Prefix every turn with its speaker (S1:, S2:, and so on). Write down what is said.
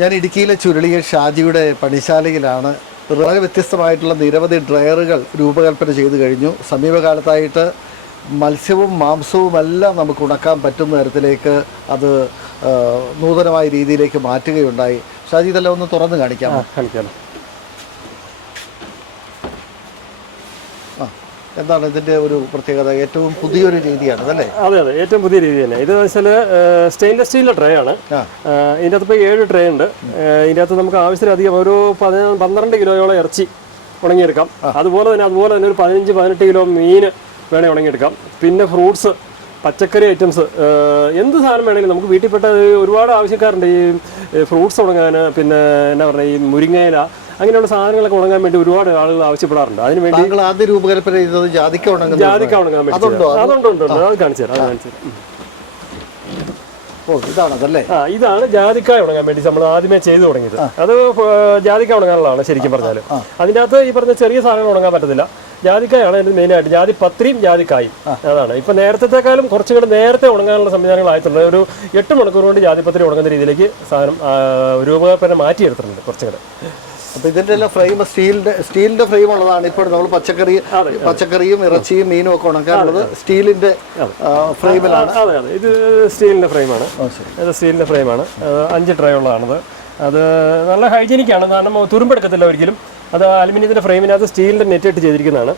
S1: ഞാൻ ഇടുക്കിയിലെ ചുരുളിയ ഷാജിയുടെ പണിശാലയിലാണ് വളരെ വ്യത്യസ്തമായിട്ടുള്ള നിരവധി ഡ്രയറുകൾ രൂപകൽപ്പന ചെയ്തു കഴിഞ്ഞു. സമീപകാലത്തായിട്ട് മത്സ്യവും മാംസവും എല്ലാം നമുക്ക് ഉണക്കാൻ പറ്റുന്ന തരത്തിലേക്ക് അത് നൂതനമായ രീതിയിലേക്ക് മാറ്റുകയുണ്ടായി. ഷാജി ഇതെല്ലാം ഒന്ന് തുറന്ന് കാണിക്കാം
S2: കാണിക്കാം.
S1: ആ. എന്താണ് ഇതിന്റെ ഒരു പ്രത്യേകത? ഏറ്റവും പുതിയൊരു രീതിയാണ് അല്ലേ?
S2: അതെ അതെ. ഏറ്റവും പുതിയ രീതി തന്നെ ഇത് വെച്ചാൽ സ്റ്റെയിൻലെസ് സ്റ്റീലിന്റെ ട്രേ ആണ്. ഇതിന്റെ അകത്ത് ഇപ്പോൾ ഏഴ് ട്രേ ഉണ്ട്. ഇതിനകത്ത് ഇതിന്റെ അകത്ത് നമുക്ക് ആവശ്യത്തിലധികം ഒരു പന്ത്രണ്ട് കിലോയോളം ഇറച്ചി ഉണങ്ങിയെടുക്കാം. അതുപോലെ തന്നെ അതുപോലെ തന്നെ ഒരു പതിനഞ്ച് പതിനെട്ട് കിലോ മീൻ വേണേൽ ഉണങ്ങിയെടുക്കാം. പിന്നെ ഫ്രൂട്ട്സ് പച്ചക്കറി ഐറ്റംസ് എന്ത് സാധനം വേണമെങ്കിലും നമുക്ക് വീട്ടിൽപ്പെട്ട ഒരുപാട് ആവശ്യക്കാരുണ്ട്. ഈ ഫ്രൂട്ട്സ് തുടങ്ങാൻ പിന്നെ എന്നാ പറയുക ഈ മുരിങ്ങയില അങ്ങനെയുള്ള സാധനങ്ങളൊക്കെ ഉണങ്ങാൻ വേണ്ടി ഒരുപാട് ആളുകൾ ആവശ്യപ്പെടാറുണ്ട്. അതിന് വേണ്ടി
S1: ആദ്യ ആദ്യം രൂപകൽപ്പന ചെയ്തത് ജാതിക്ക ഉണങ്ങാൻ
S2: ജാതിക്ക ഉണങ്ങാൻ വേണ്ടി
S1: അതുണ്ടോ?
S2: അത് കാണിച്ചു തരാം അത് കാണിച്ചു തരാം.
S1: ഇതാണതല്ലേ?
S2: ആ ഇതാണ് ജാതിക്കായ ഉണങ്ങാൻ വേണ്ടി നമ്മൾ ആദ്യമേ ചെയ്തു തുടങ്ങിയത്. അത് ജാതിക്ക ഉണങ്ങാനുള്ളതാണ് ശരിക്കും പറഞ്ഞാൽ അതിന്റെ അകത്ത് ഈ പറഞ്ഞ ചെറിയ സാധനങ്ങൾ ഉണങ്ങാൻ പറ്റത്തില്ല. ജാതിക്കായാണ് മെയിൻ മെയിനായിട്ട്. ജാതി പത്രിയും ജാതിക്കായും. അതാണ്. ഇപ്പൊ നേരത്തെക്കാളും കുറച്ചും കൂടെ നേരത്തെ ഉണങ്ങാനുള്ള സംവിധാനങ്ങളായിട്ടുണ്ട് ഒരു എട്ട് മണിക്കൂർ കൊണ്ട് ജാതിപത്രി ഉണങ്ങുന്ന രീതിയിലേക്ക് സാധനം രൂപകൽപ്പന മാറ്റിയെടുത്തിട്ടുണ്ട് കുറച്ചും കൂടെ
S1: അപ്പൊ ഇതിന്റെ എല്ലാം ഫ്രെയിം സ്റ്റീലിന്റെ സ്റ്റീലിന്റെ ഫ്രെയിം ഉള്ളതാണ്. ഇപ്പോൾ നമ്മൾ പച്ചക്കറി പച്ചക്കറിയും ഇറച്ചിയും മീനും ഒക്കെ ഉണക്കാനുള്ളത് സ്റ്റീലിന്റെ ഫ്രെയിമിലാണ്
S2: അതെ അതെ. ഇത് സ്റ്റീലിന്റെ ഫ്രെയിമാണ് ഇത് സ്റ്റീലിന്റെ ഫ്രെയിമാണ് അഞ്ച് ട്രേ ഉള്ളതാണത്. അത് നല്ല ഹൈജീനിക്കാണ് കാരണം തുരുമ്പെടുക്കത്തില്ല ഒരിക്കലും. അത് അലുമിനിയത്തിന്റെ ഫ്രെയിമിനകത്ത് സ്റ്റീലിന്റെ നെറ്റ് ഇട്ട് ചെയ്തിരിക്കുന്നതാണ്.